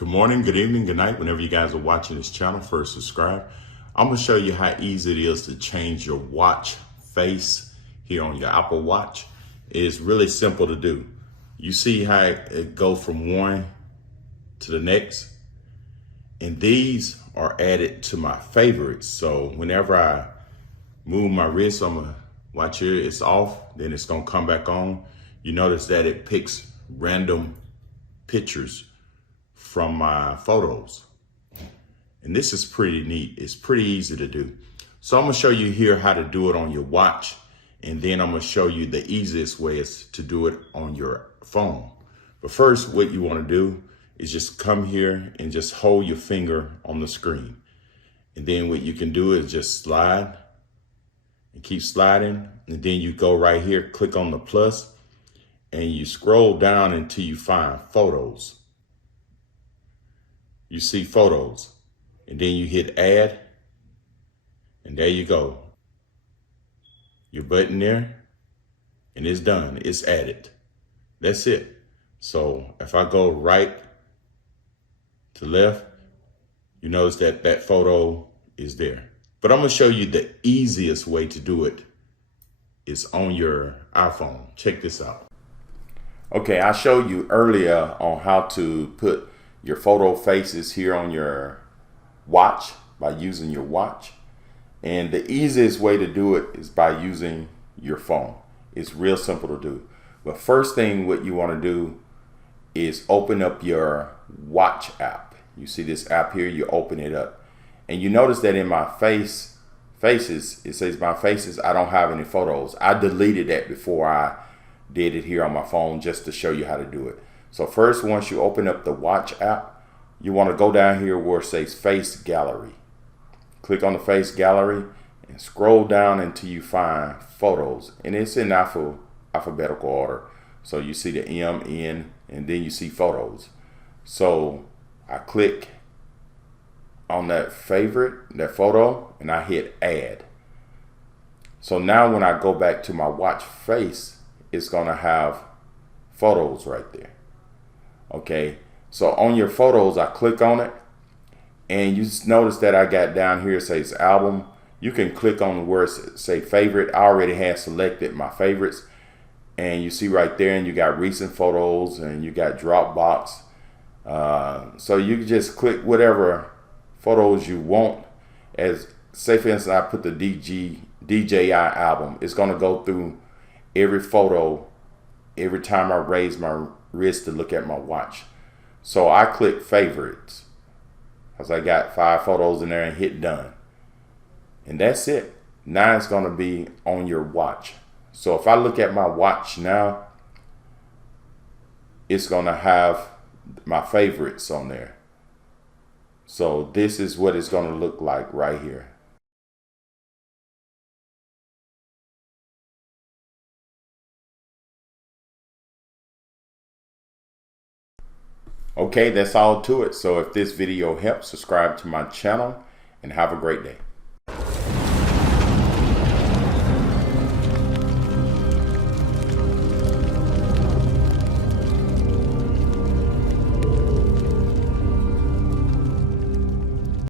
Good morning, good evening, good night. Whenever you guys are watching this channel, first subscribe. I'm going to show you how easy it is to change your watch face here on your Apple Watch. It's really simple to do. You see how it goes from one to the next? And these are added to my favorites. So whenever I move my wrist on my watch here, it's off, then it's going to come back on. You notice that it picks random pictures from my photos. And this is pretty neat. It's pretty easy to do. So I'm gonna show you here how to do it on your watch. And then I'm gonna show you the easiest way is to do it on your phone. But first, what you wanna do is just come here and just hold your finger on the screen. And then what you can do is just slide and keep sliding. And then you go right here, click on the plus, and you scroll down until you find photos. You see photos, and then you hit add, and there you go. Your button there, and it's done, it's added. That's it. So if I go right to left, you notice that that photo is there. But I'm gonna show you the easiest way to do it is on your iPhone. Check this out. Okay, I showed you earlier on how to put your photo faces here on your watch by using your watch. And the easiest way to do it is by using your phone. It's real simple to do. But first thing what you want to do is open up your watch app. You see this app here, you open it up. And you notice that in my faces, it says my faces, I don't have any photos. I deleted that before I did it here on my phone just to show you how to do it. So first, once you open up the watch app, you want to go down here where it says face gallery. Click on the face gallery and scroll down until you find photos. And it's in alphabetical order. So you see the M, N, and then you see photos. So I click on that photo, and I hit add. So now when I go back to my watch face, it's going to have photos right there. Okay, so on your photos, I click on it, and you just notice that I got down here, it says album. You can click on where it say favorite. I already had selected my favorites, and you see right there, and you got recent photos, and you got Dropbox. So you can just click whatever photos you want. As say for instance, I put the DJI album. It's gonna go through every photo every time I raise my wrist to look at my watch. So I click favorites because I got 5 photos in there and hit done. And that's it. Now it's going to be on your watch. So if I look at my watch now, it's going to have my favorites on there. So this is what it's going to look like right here. Okay, that's all to it. So if this video helps, subscribe to my channel and have a great day.